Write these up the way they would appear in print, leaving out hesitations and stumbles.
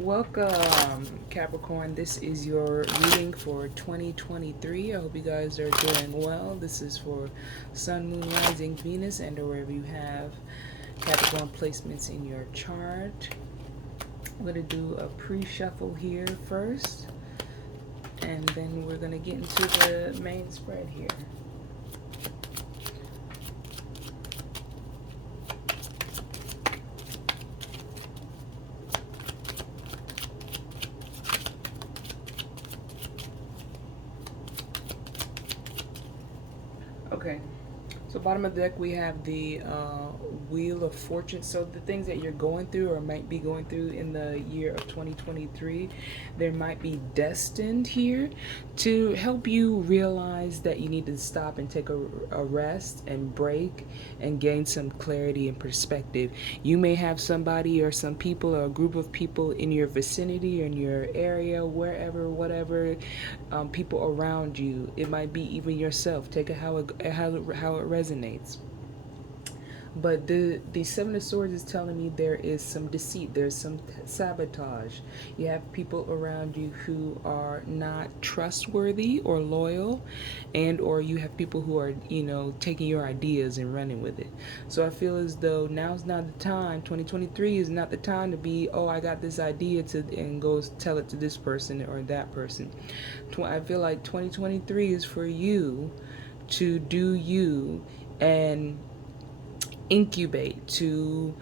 Welcome, Capricorn. This is your reading for 2023. I hope you guys are doing well. This is for Sun, Moon, Rising, Venus, and or wherever you have Capricorn placements in your chart. I'm going to do a pre-shuffle here first, and then we're going to get into the main spread here. Okay, so bottom of the deck we have the Wheel of Fortune. So the things that you're going through or might be going through in the year of 2023, there might be destined here to help you realize that you need to stop and take a rest and break and gain some clarity and perspective. You may have somebody or some people or a group of people in your vicinity or in your area, wherever, whatever, people around you. It might be even yourself. Take it how it resonates. But the Seven of Swords is telling me there is some deceit, there's some sabotage. You have people around you who are not trustworthy or loyal, and or you have people who are, taking your ideas and running with it. So I feel as though now's not the time. 2023 is not the time to be, oh, I got this idea and go tell it to this person or that person. I feel like 2023 is for you to do you and incubate, to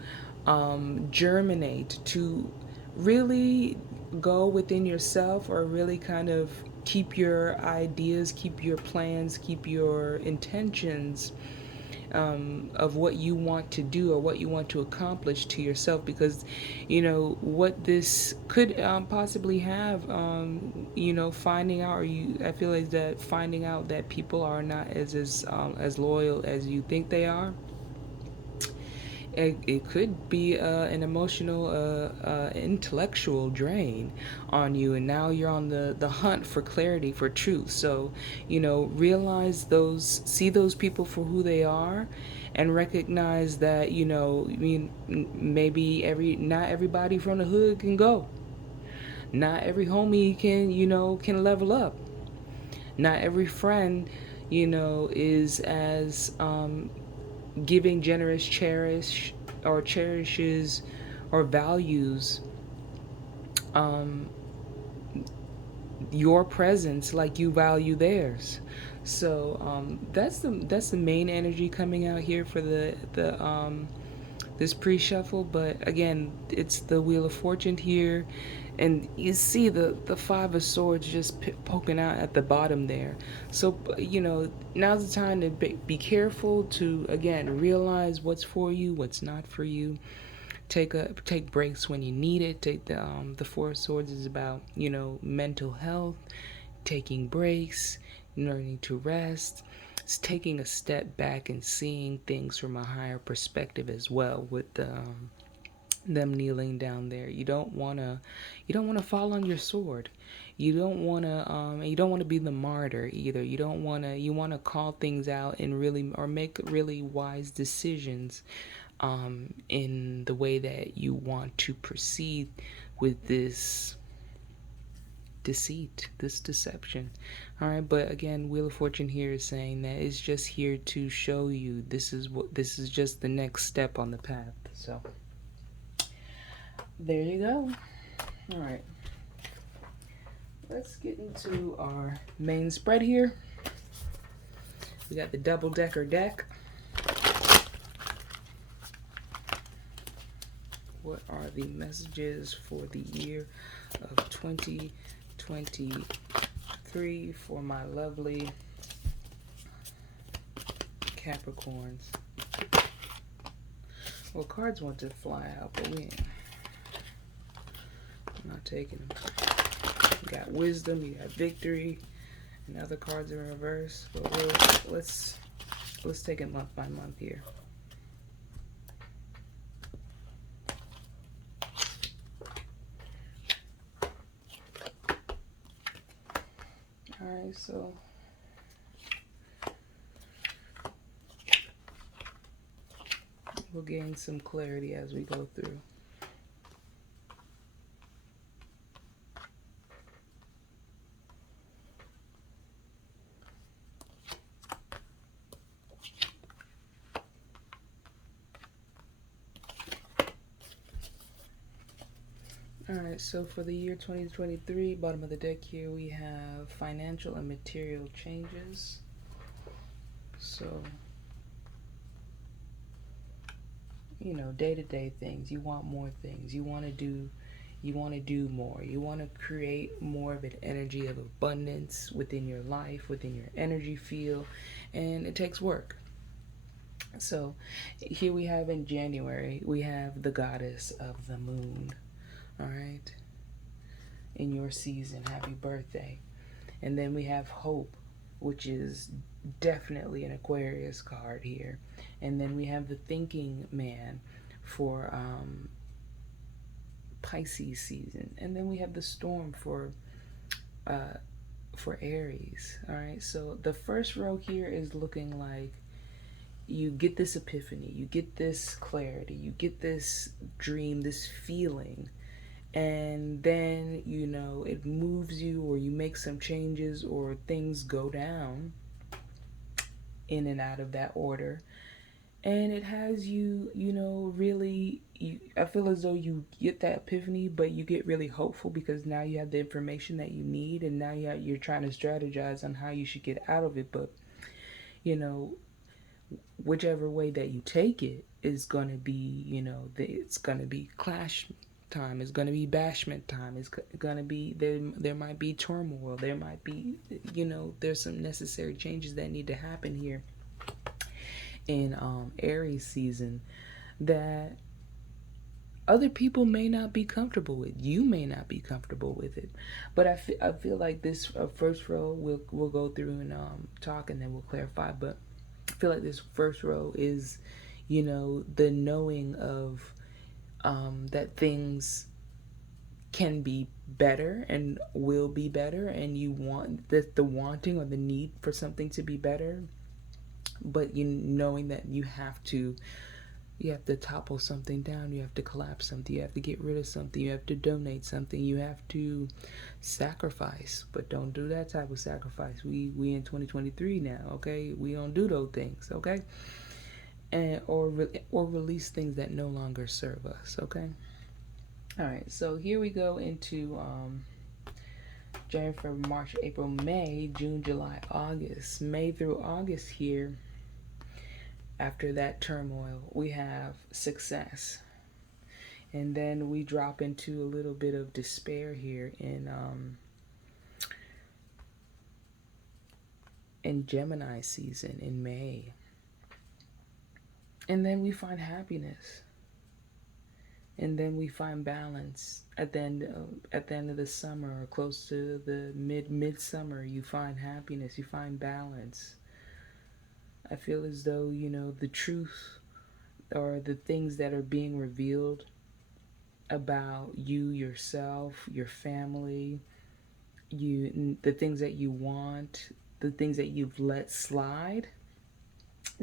germinate, to really go within yourself, or really kind of keep your ideas, keep your plans, keep your intentions of what you want to do or what you want to accomplish to yourself. Because what this could possibly have, finding out, or I feel like that finding out that people are not as loyal as you think they are. It could be an emotional, intellectual drain on you, and now you're on the hunt for clarity, for truth. So, realize see those people for who they are, and recognize that maybe not everybody from the hood can go. Not every homie can level up. Not every friend, is as giving, generous, cherishes or values your presence like you value theirs. So that's the main energy coming out here for the this pre-shuffle. But again, it's the Wheel of Fortune here, and you see the Five of Swords just poking out at the bottom there. So now's the time to be careful, to again realize what's for you, what's not for you. Take breaks when you need it. Take the Four of Swords is about mental health, taking breaks, learning to rest. It's taking a step back and seeing things from a higher perspective as well. With them kneeling down there, you don't wanna fall on your sword. You don't wanna be the martyr either. You wanna call things out and really, or make really wise decisions in the way that you want to proceed with this deceit, this deception. All right, but again, Wheel of Fortune here is saying that it's just here to show you this is just the next step on the path. So there you go. All right, let's get into our main spread here. We got the double-decker deck. What are the messages for the year of 2023 for my lovely Capricorns? Well, cards want to fly out, but I'm not taking them. You got wisdom, you got victory, and other cards are in reverse. But let's take it month by month here. Alright, so we'll gain some clarity as we go through. All right, so for the year 2023, bottom of the deck here, we have financial and material changes. So, day to day things. You want more things. You want to do more. You want to create more of an energy of abundance within your life, within your energy field, and it takes work. So, here we have in January, we have the goddess of the moon. All right, in your season, happy birthday. And then we have hope, which is definitely an Aquarius card here. And then we have the thinking man for Pisces season. And then we have the storm uh, for Aries. All right. So the first row here is looking like you get this epiphany, you get this clarity, you get this dream, this feeling, and then it moves you, or you make some changes, or things go down in and out of that order, and it has you, really, I feel as though you get that epiphany, but you get really hopeful because now you have the information that you need, and now you're trying to strategize on how you should get out of it. But you know whichever way that you take it is going to be, it's going to be clash time, it's going to be bashment time, it's going to be there might be turmoil, there might be, there's some necessary changes that need to happen here in Aries season that other people may not be comfortable with. You may not be comfortable with it, but I feel like this first row we'll go through and talk, and then we'll clarify. But I feel like this first row is, the knowing of that things can be better and will be better, and you want the wanting or the need for something to be better, but knowing that you have to topple something down, you have to collapse something, you have to get rid of something, you have to donate something, you have to sacrifice. But don't do that type of sacrifice. We in 2023 now, okay? We don't do those things, okay? And or release things that no longer serve us, okay? All right, so here we go into January, February, March, April, May, June, July, August. May through August here, after that turmoil, we have success. And then we drop into a little bit of despair here in Gemini season in May. And then we find happiness. And then we find balance at the end of the summer, or close to the midsummer. You find happiness, you find balance. I feel as though, the truth, or the things that are being revealed about you, yourself, your family, the things that you want, the things that you've let slide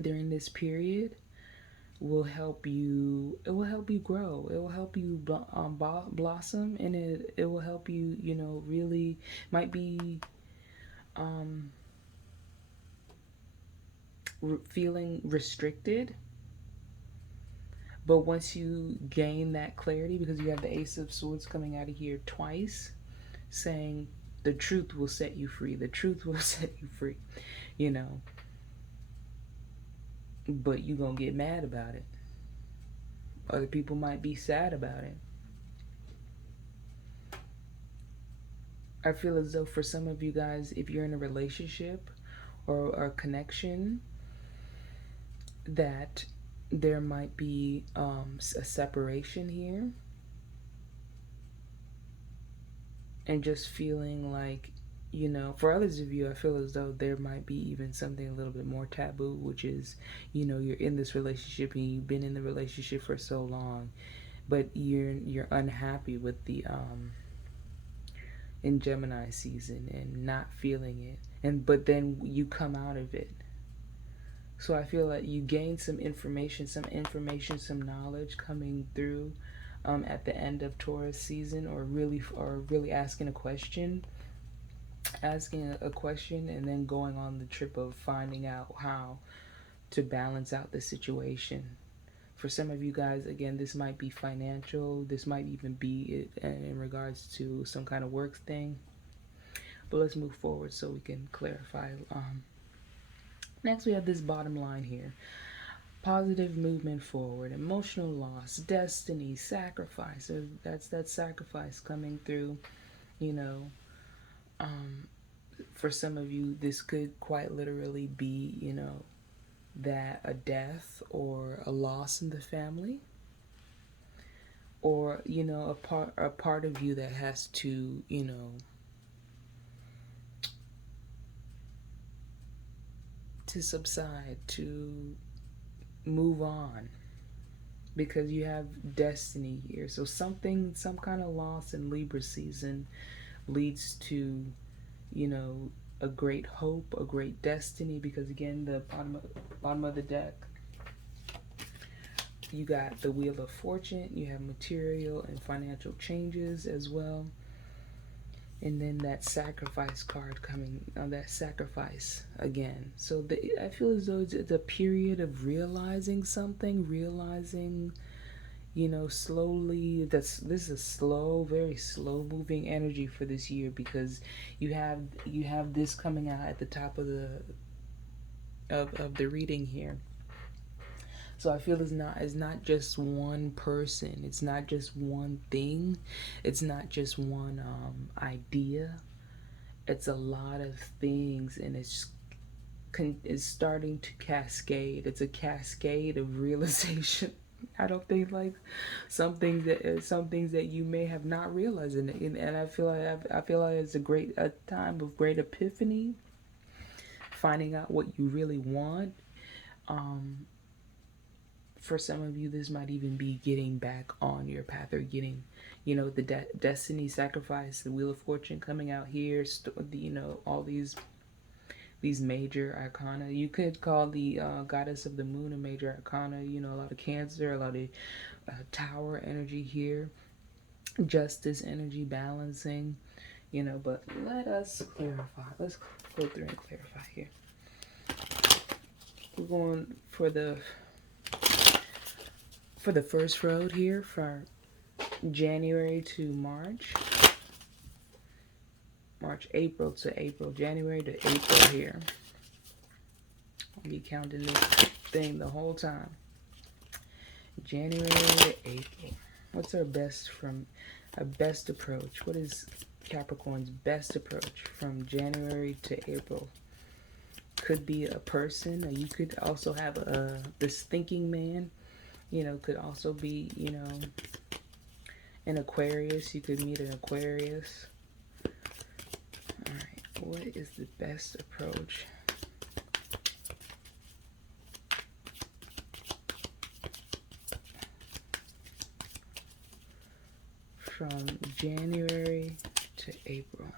during this period will help you. It will help you grow. It will help you blossom, and it will help you. Really might be um, feeling restricted. But once you gain that clarity, because you have the Ace of Swords coming out of here twice, saying the truth will set you free. The truth will set you free, you know. But you're going to get mad about it. Other people might be sad about it. I feel as though for some of you guys, if you're in a relationship or a connection, that there might be a separation here, and just feeling like, for others of you, I feel as though there might be even something a little bit more taboo, which is, you're in this relationship and you've been in the relationship for so long, but you're unhappy with the in Gemini season and not feeling it, but then you come out of it. So I feel like you gain some information, some knowledge coming through at the end of Taurus season, or really asking a question, and then going on the trip of finding out how to balance out the situation For some of you guys, again, this might be financial. This might even be in regards to some kind of work thing. But let's move forward so we can clarify. Next, we have this bottom line here. Positive movement forward, emotional loss, destiny, sacrifice. So that's that sacrifice coming through, you know. For some of you, this could quite literally be, that a death or a loss in the family, or a part of you that has to to subside, to move on, because you have destiny here. So some kind of loss in Libra season leads to a great hope, a great destiny, because again, the bottom of the deck, you got the Wheel of Fortune, you have material and financial changes as well. And then that sacrifice card coming on, that sacrifice again. So I feel as though it's a period of realizing something, slowly. This is a slow, very slow moving energy for this year, because you have this coming out at the top of the reading here. So I feel it's not just one person, it's not just one thing, it's not just one idea. It's a lot of things, and it's starting to cascade. It's a cascade of realization. I don't think like some things that you may have not realized, and I feel like it's a time of great epiphany, finding out what you really want. For some of you, this might even be getting back on your path, or getting, the destiny, sacrifice, the Wheel of Fortune coming out here. All these major arcana. You could call the goddess of the moon a major arcana. A lot of Cancer, a lot of Tower energy here, justice energy, balancing. But let us clarify. Let's go through and clarify here. We're going for the first road here, for January to March. April to April, January to April here. I'll be counting this thing the whole time. January to April. What's our best approach? What is Capricorn's best approach from January to April? Could be a person, or you could also have this thinking man. Could also be, an Aquarius. You could meet an Aquarius. All right, what is the best approach? From January to April.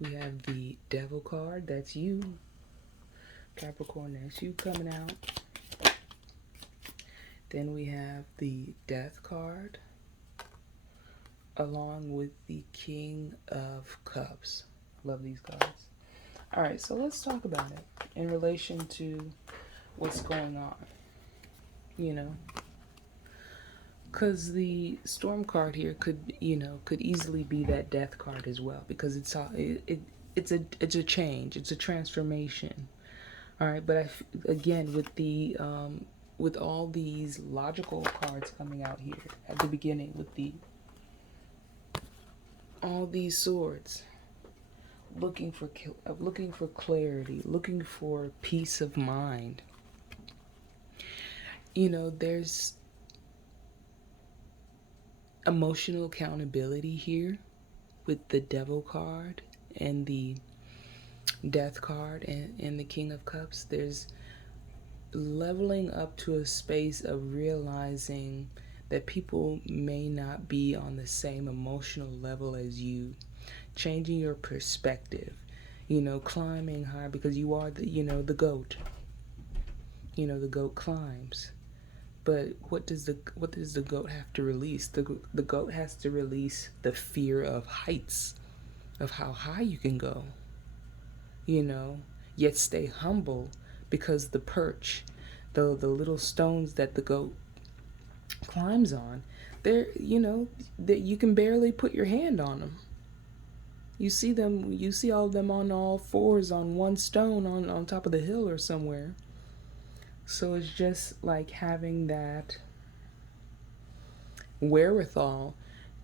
We have the Devil card. That's you, Capricorn. That's you coming out. Then we have the Death card, along with the King of Cups. Love these cards. All right, so let's talk about it in relation to what's going on. Because the Storm card here could easily be that Death card as well, because it's a change, it's a transformation. All right, but again, with all these logical cards coming out here at the beginning, with all these swords, looking for clarity, looking for peace of mind. There's emotional accountability here with the Devil card and the Death card and the King of Cups. There's leveling up to a space of realizing that people may not be on the same emotional level as you, changing your perspective, climbing high, because you are the goat. The goat climbs. But what does the goat have to release? The goat has to release the fear of heights, of how high you can go. Yet stay humble, because the perch, the little stones that the goat climbs on, they're, that you can barely put your hand on them. You see them, you see all of them on all fours on one stone on top of the hill or somewhere. So it's just like having that wherewithal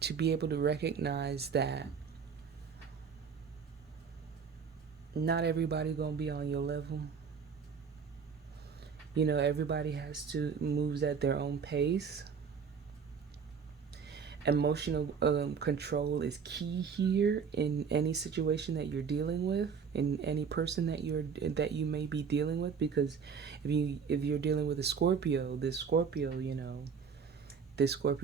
to be able to recognize that not everybody gonna be on your level. Everybody has to moves at their own pace. Emotional control is key here in any situation that you're dealing with, in any person that you may be dealing with, because if you're dealing with a Scorpio, this Scorpio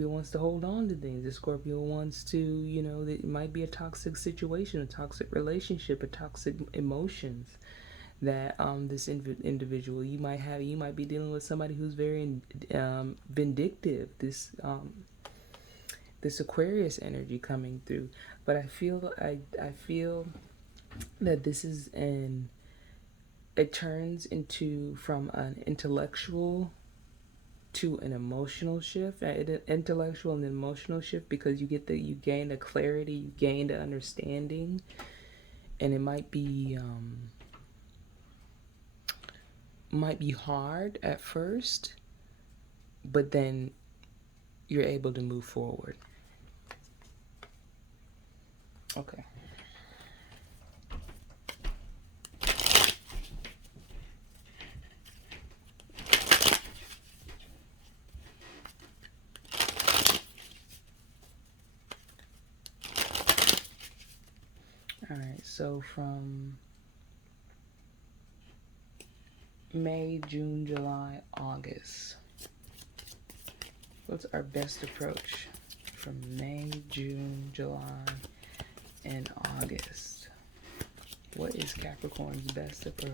wants to hold on to things. This Scorpio wants to, it might be a toxic situation, a toxic relationship, a toxic emotions that this individual you might be dealing with somebody who's very vindictive. This Aquarius energy coming through, but I feel that this is it turns into from an intellectual to an emotional shift, an intellectual and emotional shift, because you gain a clarity, you gain the understanding, and it might be hard at first, but then you're able to move forward. Okay. All right, so from May, June, July, August, what's our best approach from May, June, July, and August? What is Capricorn's best approach?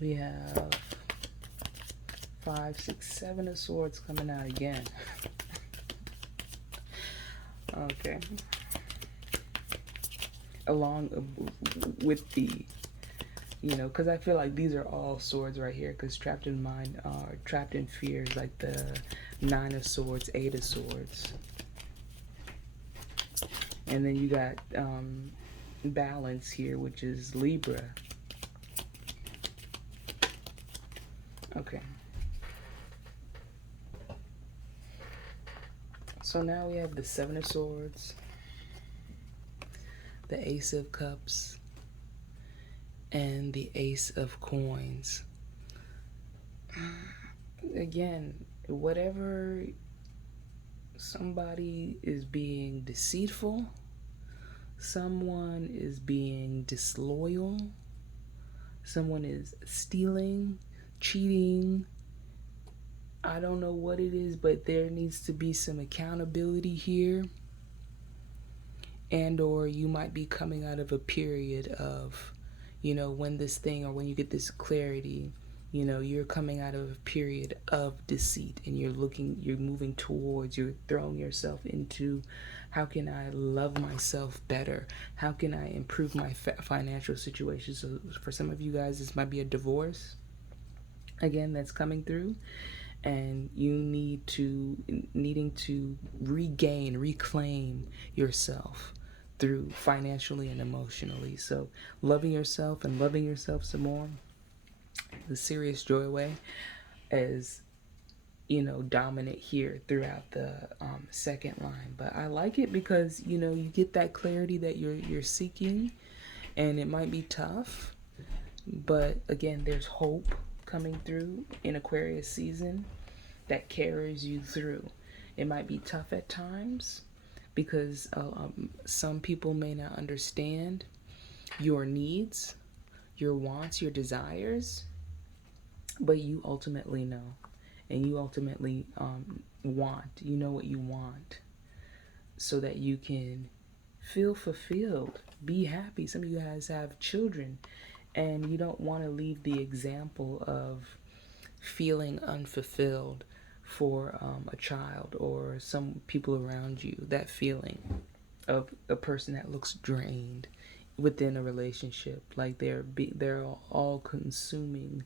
We have 5, 6, 7 of Swords coming out again. Okay. Along with the, because I feel like these are all swords right here, because trapped in mind, trapped in fear is like the 9 of Swords, 8 of Swords. And then you got balance here, which is Libra. Okay. So now we have the 7 of Swords, the Ace of Cups, and the Ace of Coins. Again, whatever, somebody is being deceitful, someone is being disloyal, someone is stealing, cheating. I don't know what it is, but there needs to be some accountability here. And or you might be coming out of a period of, when this thing, or when you get this clarity, you're coming out of a period of deceit, and you're moving towards, you're throwing yourself into, how can I love myself better? How can I improve my financial situation? So for some of you guys, this might be a divorce, again, that's coming through. And you needing to reclaim yourself through financially and emotionally. So loving yourself and loving yourself some more, the serious joy way, is dominant here throughout the second line. But I like it because you get that clarity that you're seeking, and it might be tough, but again, there's hope coming through in Aquarius season that carries you through. It might be tough at times because some people may not understand your needs, your wants, your desires, but you ultimately know, and you ultimately want, what you want, so that you can feel fulfilled, be happy. Some of you guys have children, and you don't want to leave the example of feeling unfulfilled for a child or some people around you, that feeling of a person that looks drained within a relationship, like they're all consuming,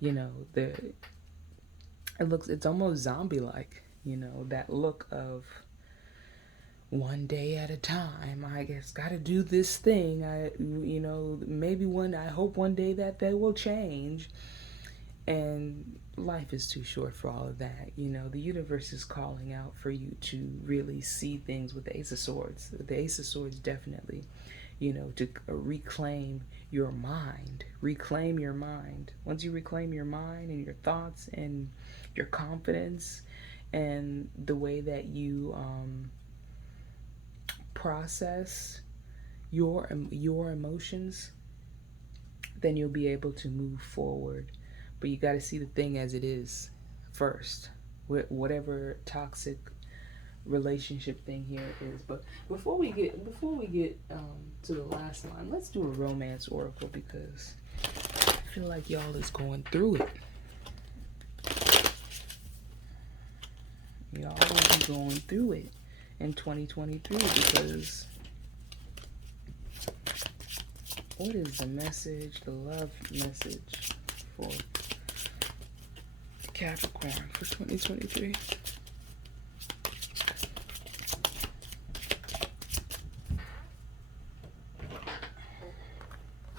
you know, it's almost zombie like, you know, that look of one day at a time. I guess got to do this thing. I hope one day that they will change. And life is too short for all of that. You know, the universe is calling out for you to really see things with the Ace of Swords. The Ace of Swords definitely, you know, to reclaim your mind. Reclaim your mind. Once you reclaim your mind and your thoughts and your confidence and the way that you process your emotions, then you'll be able to move forward. But you got to see the thing as it is first, whatever toxic relationship thing here is. But before we get to the last line, let's do a romance oracle, because I feel like y'all is going through it. Y'all will be going through it in 2023, because what is the message, the love message for Capricorn for 2023?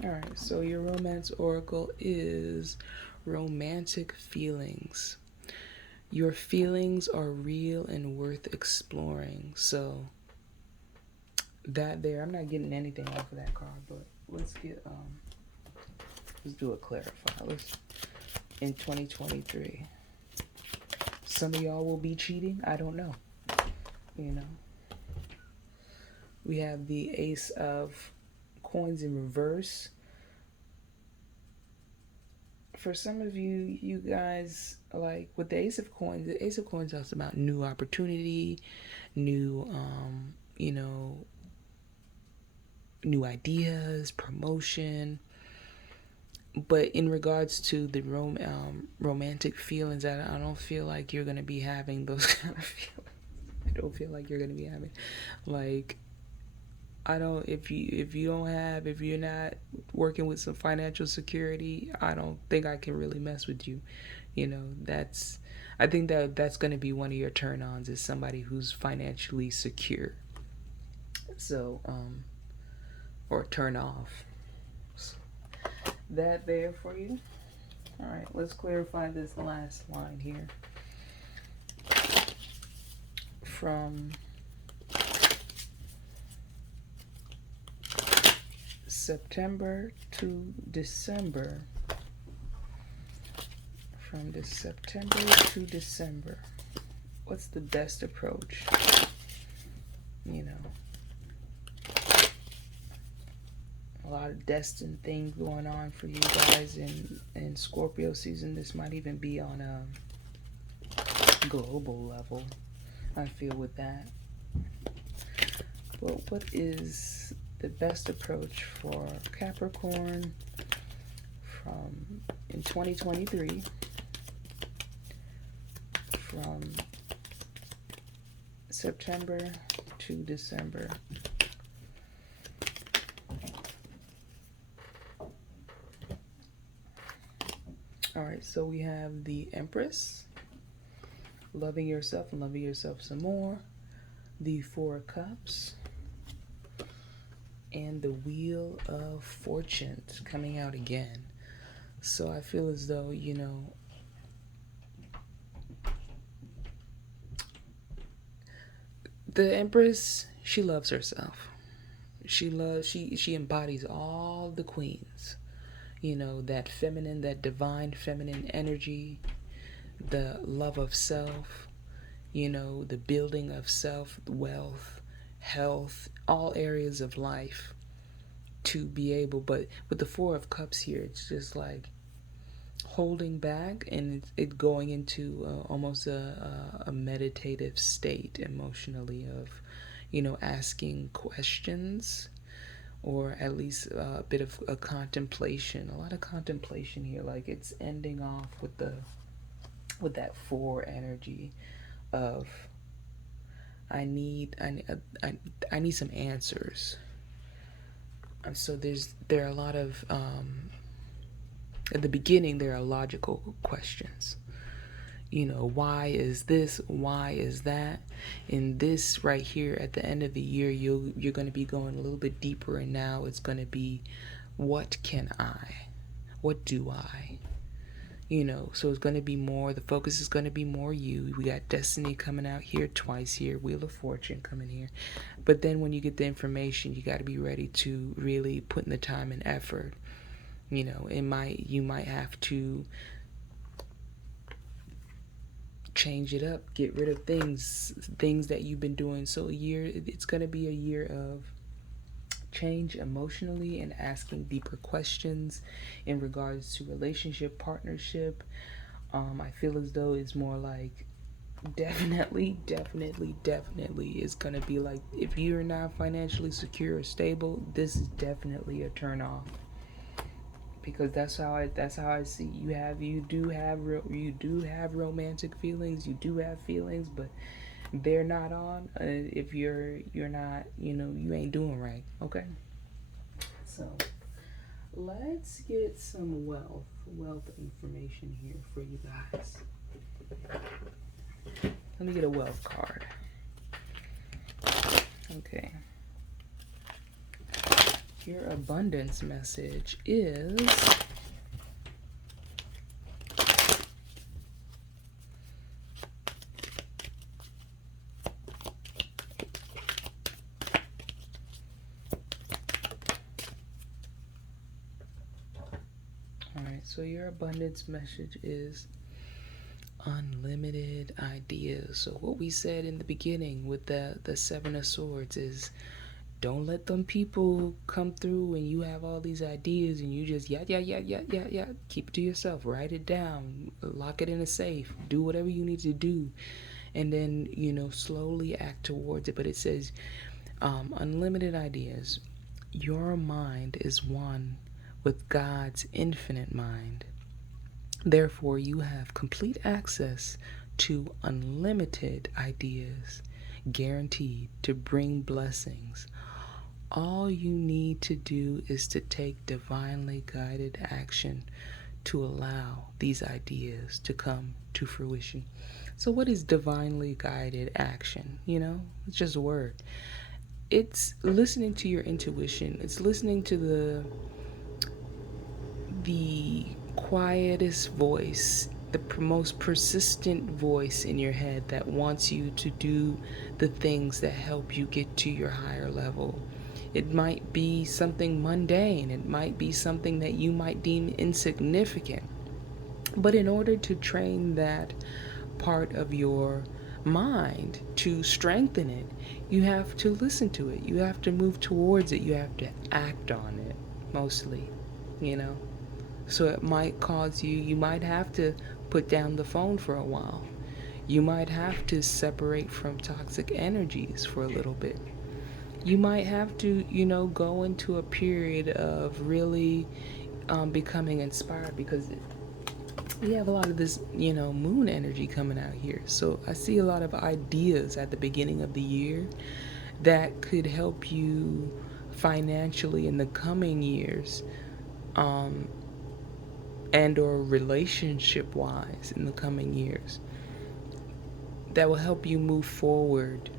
Alright, so your romance oracle is romantic feelings. Your feelings are real and worth exploring. So that there, I'm not getting anything off of that card, but let's do a clarify. In 2023, some of y'all will be cheating. I don't know. You know, we have the Ace of Coins in reverse. For some of you, you guys, like with the Ace of Coins talks about new opportunity, new, new ideas, promotion. But in regards to the romantic feelings, I don't feel like you're going to be having those kind of feelings. I don't feel like you're going to be having, like, if you're not working with some financial security, I don't think I can really mess with you. You know, I think that's going to be one of your turn-ons, is somebody who's financially secure. So, or turn off. So, that there for you. All right, let's clarify this last line here. From September to December. From this September to December, what's the best approach? You know, a lot of destined things going on for you guys in Scorpio season. This might even be on a global level, I feel, with that. Well, what is the best approach for Capricorn in 2023, from September to December? All right, so we have the Empress, loving yourself and loving yourself some more, the Four of Cups, and the Wheel of Fortune coming out again. So I feel as though, you know, the Empress, she loves herself. She embodies all the queens. You know, that feminine, that divine feminine energy, the love of self, you know, the building of self, wealth, health, all areas of life, to be able. But with the Four of Cups here, it's just like holding back, and it going into almost a meditative state emotionally, of, you know, asking questions, or at least a bit of a contemplation, a lot of contemplation here. Like, it's ending off with the with that 4 energy of I need some answers. So there are a lot of at the beginning there are logical questions. Why is this? Why is that? In this right here at the end of the year, you're going to be going a little bit deeper, and now it's going to be, what can I? What do I? So it's going to be more, the focus is going to be more you. We got Destiny coming out here twice here, Wheel of Fortune coming here. But then when you get the information, you got to be ready to really put in the time and effort. You might have to change it up, get rid of things that you've been doing. So it's going to be a year of change emotionally and asking deeper questions in regards to relationship, partnership. I feel as though it's more like definitely is going to be like, if you're not financially secure or stable, this is definitely a turn off. Because that's how I see you do have romantic feelings, you do have feelings, but they're not on if you're not, you ain't doing right. Okay, so let's get some wealth information here for you guys. Let me get a wealth card. Okay, your abundance message is so your abundance message is unlimited ideas. So what we said in the beginning with the 7 of Swords is, don't let them people come through and you have all these ideas and you just yeah. Keep it to yourself. Write it down. Lock it in a safe. Do whatever you need to do. And then, slowly act towards it. But it says, unlimited ideas. Your mind is one with God's infinite mind. Therefore, you have complete access to unlimited ideas, guaranteed to bring blessings. All you need to do is to take divinely guided action to allow these ideas to come to fruition. So what is divinely guided action? It's just a word. It's listening to your intuition. It's listening to the quietest voice, the most persistent voice in your head that wants you to do the things that help you get to your higher level. It might be something mundane. It might be something that you might deem insignificant. But in order to train that part of your mind, to strengthen it, you have to listen to it. You have to move towards it. You have to act on it, mostly, So it might cause you might have to put down the phone for a while. You might have to separate from toxic energies for a little bit. You might have to, go into a period of really becoming inspired, because we have a lot of this, moon energy coming out here. So I see a lot of ideas at the beginning of the year that could help you financially in the coming years, and or relationship wise in the coming years, that will help you move forward.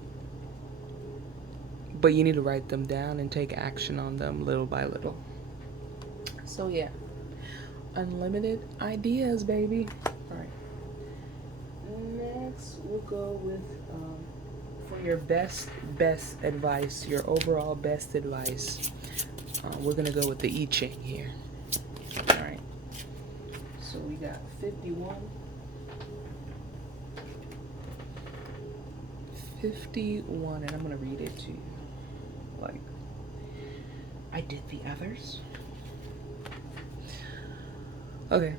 But you need to write them down and take action on them little by little. So yeah, unlimited ideas, baby. All right, next we'll go with for your best advice, your overall best advice. We're gonna go with the I Ching here. All right, so we got 51, 51, and I'm gonna read it to you like I did the others. Okay,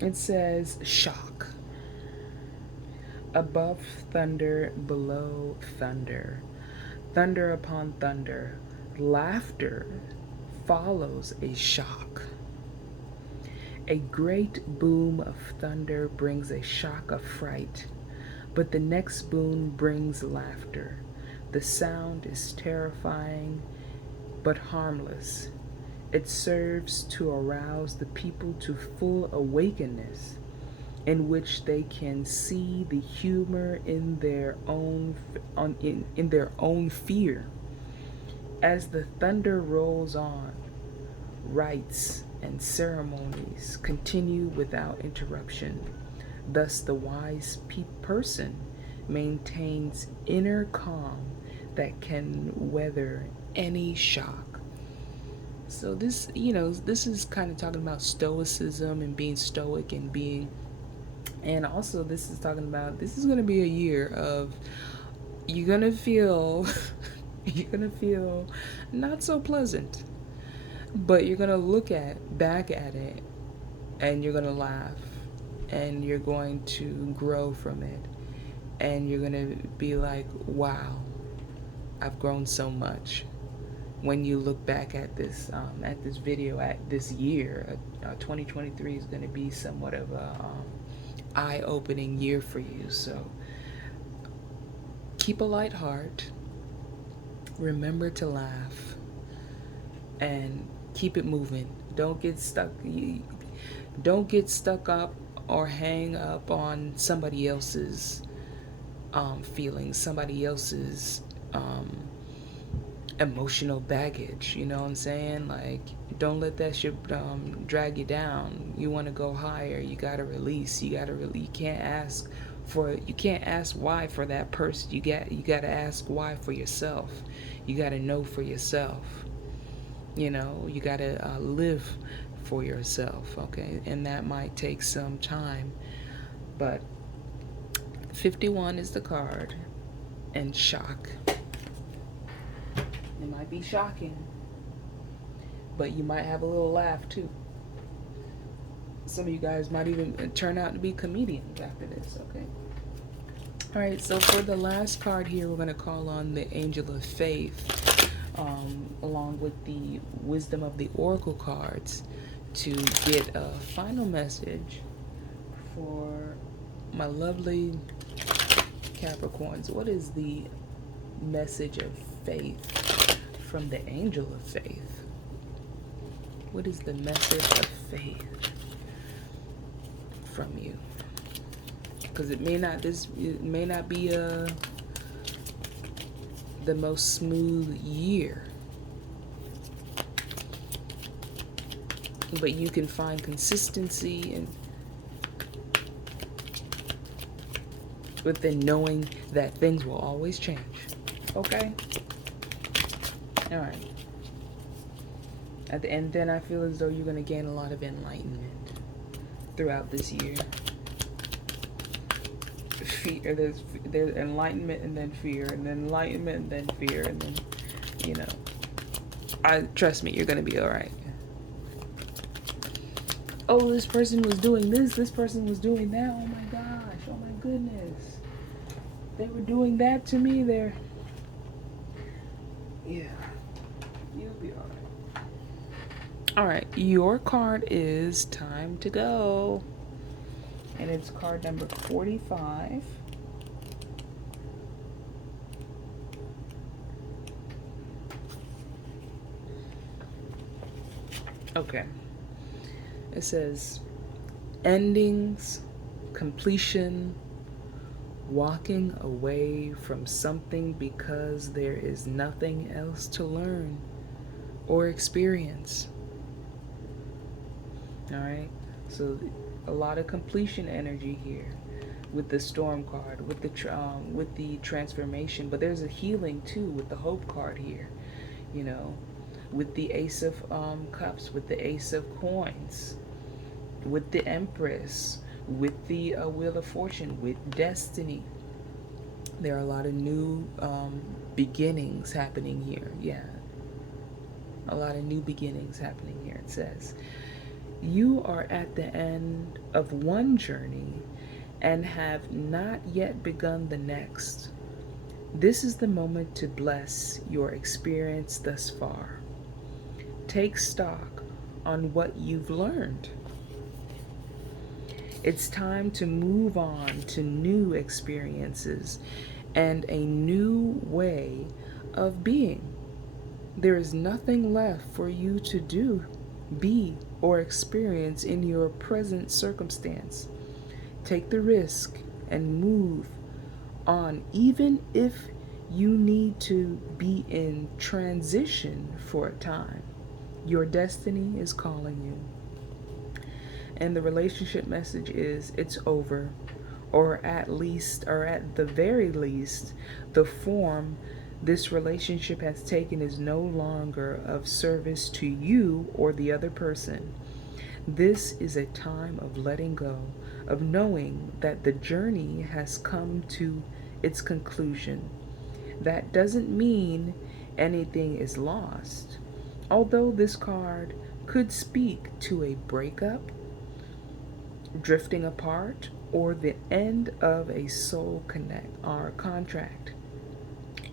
it says shock. Above thunder, below thunder, thunder upon thunder, laughter follows a shock. A great boom of thunder brings a shock of fright, but the next boom brings laughter. The sound is terrifying but harmless. It serves to arouse the people to full awakeness, in which they can see the humor in their own fear. As the thunder rolls on, rites and ceremonies continue without interruption. Thus, the wise person maintains inner calm that can weather any shock. So this is kind of talking about stoicism and being stoic and being, and also this is talking about, this is going to be a year of, you're going to feel you're going to feel not so pleasant, but you're going to look back at it, and you're going to laugh, and you're going to grow from it, and you're going to be like, wow, I've grown so much. When you look back at this video, at this year, 2023 is going to be somewhat of a eye-opening year for you. So keep a light heart, remember to laugh, and keep it moving. Don't get stuck up or hang up on somebody else's feelings, somebody else's emotional baggage. You know what I'm saying? Like, don't let that shit drag you down. You want to go higher, you gotta release. You can't ask why for that person. You gotta ask why for yourself. You gotta know for yourself. You know, you gotta live for yourself, okay? And that might take some time, but 51 is the card, and shock. It might be shocking, but you might have a little laugh too. Some of you guys might even turn out to be comedians after this, okay? All right, so for the last card here, we're going to call on the Angel of Faith, along with the Wisdom of the Oracle cards, to get a final message for my lovely Capricorns. What is the message of faith from the Angel of Faith? What is the message of faith from you? Because it may not be the most smooth year, but you can find consistency and within knowing that things will always change. Okay? All right. And then I feel as though you're going to gain a lot of enlightenment throughout this year. There's enlightenment and then fear, and then enlightenment and then fear, and then, trust me, you're going to be all right. Oh, this person was doing this person was doing that. Oh my gosh, oh my goodness. They were doing that to me there. Yeah, you'll be all right. All right, your card is Time to Go. And it's card number 45. Okay. It says endings, completion, walking away from something because there is nothing else to learn or experience. All right. So a lot of completion energy here with the Storm card, with the transformation, but there's a healing too with the Hope card here, with the Ace of Cups, with the Ace of Coins, with the Empress, with the Wheel of Fortune, with Destiny. There are a lot of new beginnings happening here. Yeah, a lot of new beginnings happening here. It says, you are at the end of one journey and have not yet begun the next. This is the moment to bless your experience thus far. Take stock on what you've learned. It's time to move on to new experiences and a new way of being. There is nothing left for you to do, be, or experience in your present circumstance. Take the risk and move on, even if you need to be in transition for a time. Your destiny is calling you. And the relationship message is it's over, or at the very least, the form this relationship has taken is no longer of service to you or the other person. This is a time of letting go, of knowing that the journey has come to its conclusion. That doesn't mean anything is lost. Although this card could speak to a breakup, drifting apart, or the end of a soul connect or contract.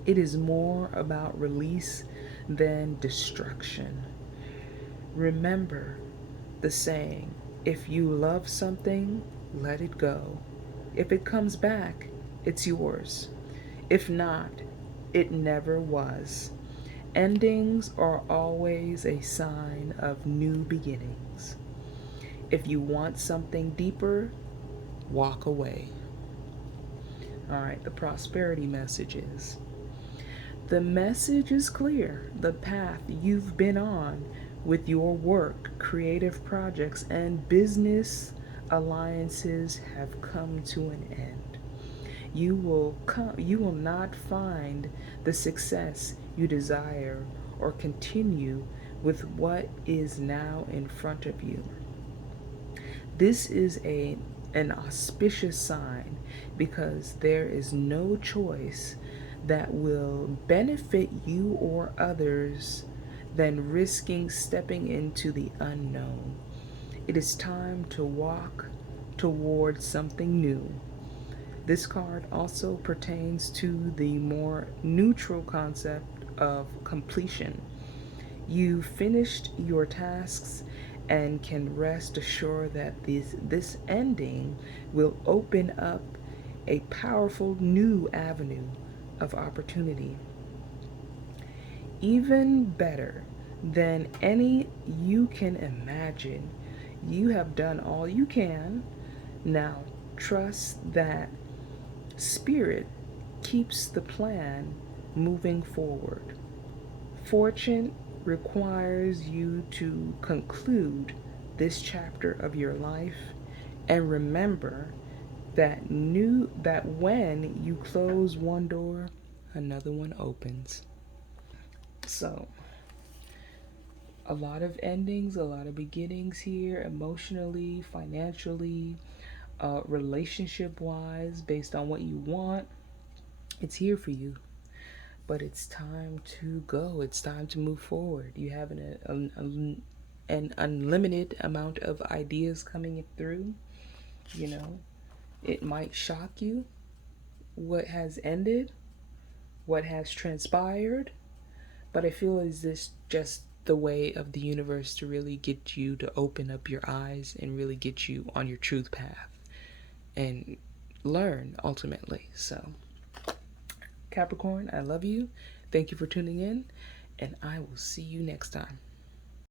It is more about release than destruction. Remember the saying, if you love something, let it go. If it comes back, it's yours. If not, it never was. Endings are always a sign of new beginnings. If you want something deeper, walk away. All right, the prosperity message is the message is clear. The path you've been on with your work, creative projects, and business alliances have come to an end. You will not find the success you desire or continue with what is now in front of you. This is an auspicious sign because there is no choice that will benefit you or others than risking stepping into the unknown. It is time to walk towards something new. This card also pertains to the more neutral concept of completion. You finished your tasks and can rest assured that this ending will open up a powerful new avenue of opportunity. Even better than any you can imagine, you have done all you can. Now, trust that Spirit keeps the plan moving forward. Fortune requires you to conclude this chapter of your life and remember that when you close one door, another one opens. So, a lot of endings, a lot of beginnings here, emotionally, financially, relationship wise, based on what you want. It's here for you. But it's time to go. It's time to move forward. You have an unlimited amount of ideas coming through. You know, it might shock you what has ended, what has transpired, but I feel is this just the way of the universe to really get you to open up your eyes and really get you on your truth path and learn ultimately. So, Capricorn, I love you. Thank you for tuning in, and I will see you next time.